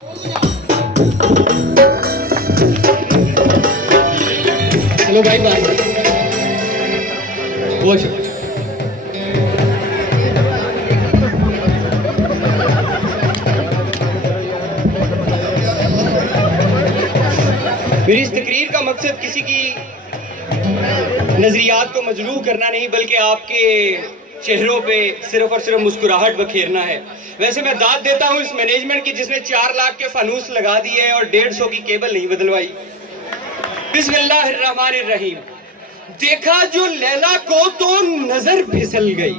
चलो भाई बात वो मेरी इस तकरीर का मकसद किसी की नजरियात को मजरूह करना नहीं, बल्कि आपके चेहरों पे सिर्फ और सिर्फ मुस्कुराहट बखेरना है। वैसे मैं दाद देता हूँ इस मैनेजमेंट की जिसने 4 लाख के फानूस लगा दिए हैं और 150 की केबल नहीं बदलवाई। बिस्मिल्लाहिर्रहमानिर्रहीम। देखा जो लैला को तो नजर फिसल गई,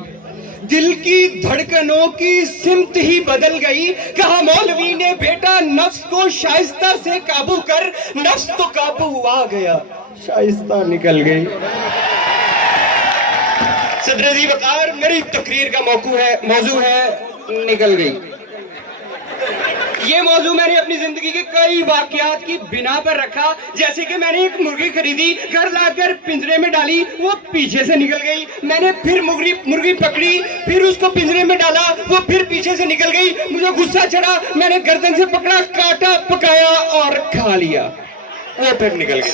दिल की धड़कनों की सिमत ही बदल गई। कहा मौलवी ने बेटा नफ्स को शाइस्ता से काबू कर, नफ्स तो काबू आ गया, शाइस्ता निकल गई। सदर जी वकार, मेरी तकरीर का मौजू है निकल गई। ये मौजू मैंने अपनी जिंदगी के कई वाकयात की बिना पर रखा। जैसे कि मैंने एक मुर्गी खरीदी, घर लाकर पिंजरे में डाली, वो पीछे से निकल गई। मैंने फिर मुर्गी पकड़ी, फिर उसको पिंजरे में डाला, वो फिर पीछे से निकल गई। मुझे गुस्सा चढ़ा, मैंने गर्दन से पकड़ा, काटा, पकाया और खा लिया, वो फिर निकल गई।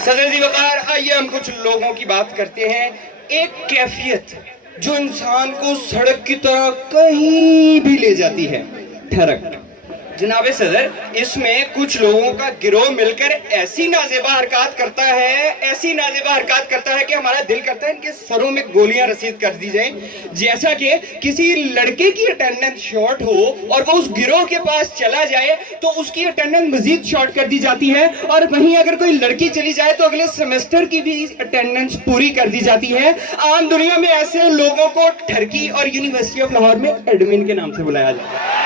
सदर जी वकार, आइए हम कुछ लोगों की बात करते हैं। एक कैफियत जो इंसान को सड़क की तरह कहीं भी ले जाती है, ठरक। जनाबे सदर, इसमें कुछ लोगों का गिरोह मिलकर ऐसी नाजेबा हरकत करता है कि हमारा दिल करता है इनके सरों में गोलियां रसीद कर दी जाए। जैसा कि किसी लड़के की अटेंडेंस शॉर्ट हो और वो उस गिरोह के पास चला जाए तो उसकी अटेंडेंस मजीद शॉर्ट कर दी जाती है, और वहीं अगर कोई लड़की चली जाए तो अगले सेमेस्टर की भी अटेंडेंस पूरी कर दी जाती है। आम दुनिया में ऐसे लोगों को ठरकी और यूनिवर्सिटी ऑफ लाहौर में एडमिन के नाम से बुलाया जाता है।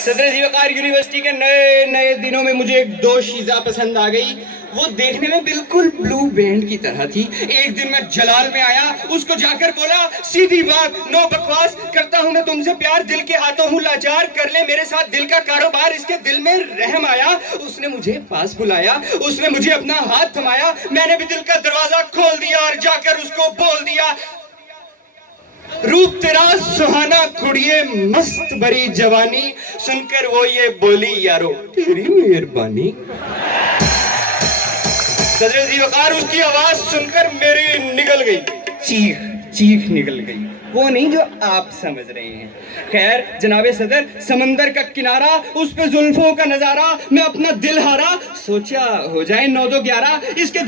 सदर जी वकार, यूनिवर्सिटी के नए नए दिनों में मुझे एक दोशीज़ा पसंद आ गई। वो देखने में बिल्कुल ब्लू बैंड की तरह थी। एक दिन मैं जलाल में आया, उसको जाकर बोला, सीधी बात, नो बकवास, करता हूँ मैं तुमसे प्यार, दिल के हाथों हूँ लाचार, कर ले मेरे साथ दिल का कारोबार। इसके दिल में रहम आया, उसने मुझे पास बुलाया, उसने मुझे अपना हाथ थमाया, मैंने भी दिल का दरवाजा खोल दिया और जाकर उसको बोल दिया, रूप तेरा सुहाना कुड़िए मस्त भरी जवानी। सुनकर वो ये बोली, यारो तेरी मेहरबानी। सदर जी वकार, उसकी आवाज सुनकर मेरी निकल गई, चीख निकल गई, वो नहीं जो आप समझ रहे हैं। खैर जनाबे सदर, समंदर का किनारा, उस पे जुल्फों का नजारा, मैं अपना दिल हारा, सोचा हो जाए 9-2-11, इसके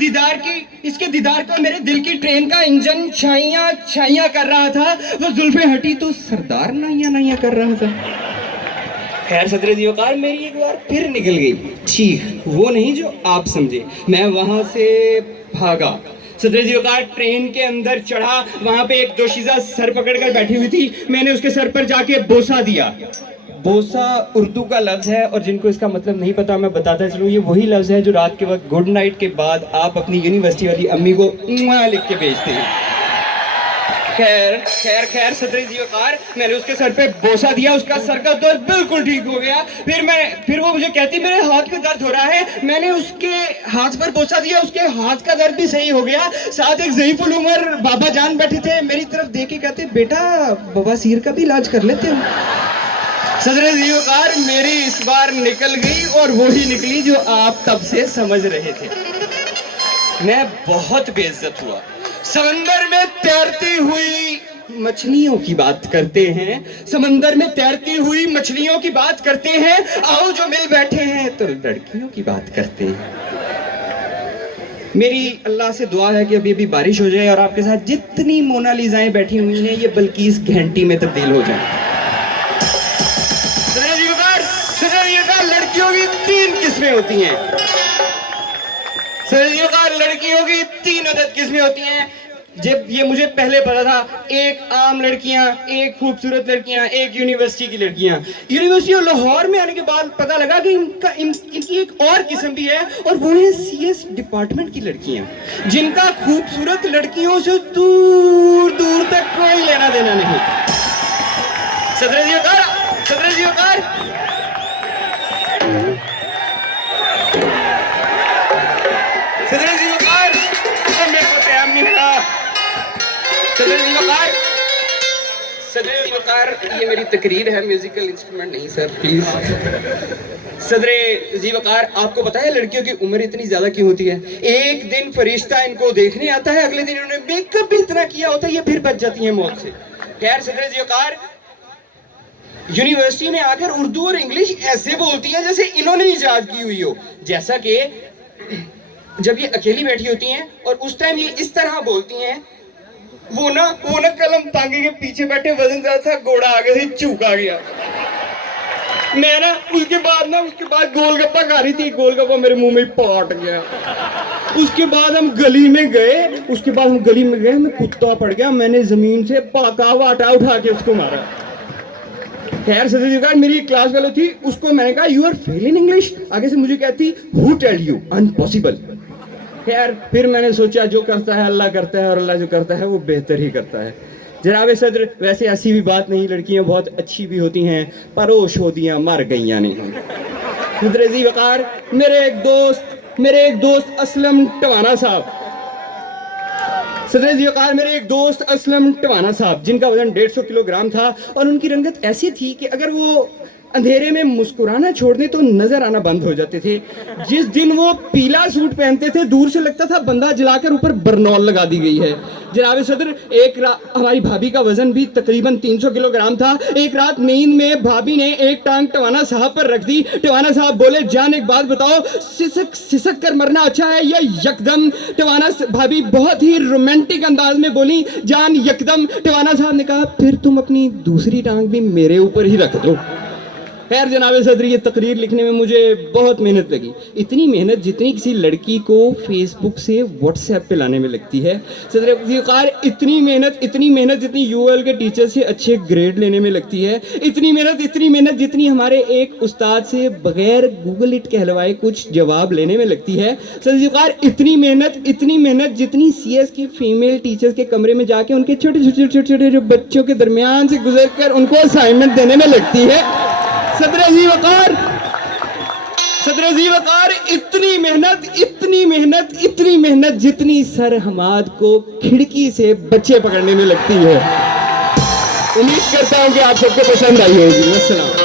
दीदार को मेरे दिल की ट्रेन का इंजन छाइयां कर रहा था। वो जुल्फें हटी तो सरदार नाइया कर रहा था। खैर सदर जी वकार, मेरी एक बार फिर निकल गई चीख, वो नहीं जो आप समझे। मैं वहां से भागा। सदर जी वकार, ट्रेन के अंदर चढ़ा, वहां पे एक दोशीज़ा सर पकड़कर बैठी हुई थी। मैंने उसके सर पर जाके बोसा दिया। बोसा उर्दू का लफ्ज है और जिनको इसका मतलब नहीं पता मैं बताता चलूं, ये वही लफ्ज है जो रात के वक्त गुड नाइट के बाद आप अपनी यूनिवर्सिटी वाली अम्मी को लिख के भेजते हैं। खैर सदर जी वकार, मैंने उसके सर पे बोसा दिया, उसका सर का दर्द बिल्कुल ठीक हो गया। फिर वो मुझे कहती मेरे हाथ में दर्द हो रहा है, मैंने उसके हाथ पर बोसा दिया, उसके हाथ का दर्द भी सही हो गया। साथ एक ज़ईफुल उमर बाबा जान बैठे थे, मेरी तरफ देख के कहते, बेटा बवासीर का भी इलाज कर लेते हो। सदर जी वकार, मेरी इस बार निकल गई और वही निकली जो आप तब से समझ रहे थे। मैं बहुत बेइज्जत हुआ। समंदर में तैरती हुई मछलियों की बात करते हैं, समंदर में तैरती हुई मछलियों की बात करते हैं, आओ जो मिल बैठे हैं तो लड़कियों की बात करते हैं। मेरी अल्लाह से दुआ है कि अभी बारिश हो जाए और आपके साथ जितनी मोनालिजाएं बैठी हुई हैं ये बल्किस घंटी में तब्दील हो जाए। लड़कियों की 3 किस्में होती हैं। लड़कियों की 3 अदद किस्में होती हैं। जब ये मुझे पहले पता था, एक आम लड़कियां, एक खूबसूरत लड़कियां, एक यूनिवर्सिटी की लड़कियां। यूनिवर्सिटी ऑफ लाहौर में आने के बाद पता लगा कि इनकी एक और किस्म भी है, और वो है CS डिपार्टमेंट की लड़कियां, जिनका खूबसूरत लड़कियों से दूर दूर तक कोई लेना देना नहीं। सदर जी वकार, सदर वकार, सदर वकार, ये मेरी तकरीर है, म्यूजिकल इंस्ट्रूमेंट नहीं सर, प्लीज। सदर जी वकार, आपको पता है लड़कियों की उम्र इतनी ज्यादा क्यों होती है? एक दिन फरिश्ता इनको देखने आता है, अगले दिन इन्होंने मेकअप भी इतना किया होता है, ये फिर बच जाती है मौत से। खैर सदर जी वकार, यूनिवर्सिटी में आकर उर्दू और इंग्लिश ऐसे बोलती हैं जैसे इन्होंने इजाद की हुई हो। जैसा कि जब ये अकेली बैठी होती हैं और उस टाइम ये इस तरह बोलती हैं, वो ना कलम टांगे के पीछे बैठे वजन ज्यादा था, घोड़ा आगे से चूका गया। मैं ना उसके बाद गोलगप्पा खा रही थी, गोलगप्पा मेरे मुंह में पॉट गया। उसके बाद हम गली में गए, मैं कुत्ता पड़ गया, मैंने जमीन से पका हुआ आटा उठा के उसको मारा। खैर सदर जी वकार, मेरी क्लास वाली थी, उसको मैंने कहा you are fail in English, आगे से मुझे कहती हु टेल यू, अनपॉसिबल। खैर फिर मैंने सोचा जो करता है अल्लाह करता है, और अल्लाह जो करता है वो बेहतर ही करता है। जनाब सदर, वैसे ऐसी भी बात नहीं, लड़कियां बहुत अच्छी भी होती हैं, पर ओ शोदियां मर गईयां नहीं। सदर जी वकार, मेरे एक दोस्त असलम टवाना साहब, सदर जी वकार, मेरे एक दोस्त असलम टवाना साहब, जिनका वजन 150 किलोग्राम था और उनकी रंगत ऐसी थी कि अगर वो अंधेरे में मुस्कुराना छोड़ दें तो नजर आना बंद हो जाते थे। जिस दिन वो पीला सूट पहनते थे, दूर से लगता था बंदा जलाकर ऊपर बरनौल लगा दी गई है। जनाब सदर, हमारी भाभी का वजन भी तकरीबन 300 किलोग्राम था। एक रात नींद में भाभी ने एक टांग टवाना साहब पर रख दी। टवाना साहब बोले, जान एक बात बताओ, सिसक कर मरना अच्छा है या यकदम? टवाना भाभी बहुत ही रोमांटिक अंदाज में बोली, जान यकदम। टवाना साहब ने कहा, फिर तुम अपनी दूसरी टांग भी मेरे ऊपर ही रख दो। खैर जनाब सदर, ये तकरीर लिखने में मुझे बहुत मेहनत लगी, इतनी मेहनत जितनी किसी लड़की को फेसबुक से व्हाट्सएप पे लाने में लगती है। सदर जी वकार, इतनी मेहनत जितनी यूएल के टीचर से अच्छे ग्रेड लेने में लगती है, इतनी मेहनत जितनी हमारे एक उस्ताद से बगैर गूगल इट कहलवाए कुछ जवाब लेने में लगती है। सदर जी वकार, इतनी मेहनत जितनी सीएस के फीमेल टीचर्स के कमरे में जाके उनके छोटे जो बच्चों के दरमियान से गुजर कर उनको असाइनमेंट देने में लगती है। सदर जी वकार, इतनी मेहनत जितनी सर हमाद को खिड़की से बच्चे पकड़ने में लगती है। उम्मीद करता हूं कि आप सबको पसंद आई होगी। अस्सलाम।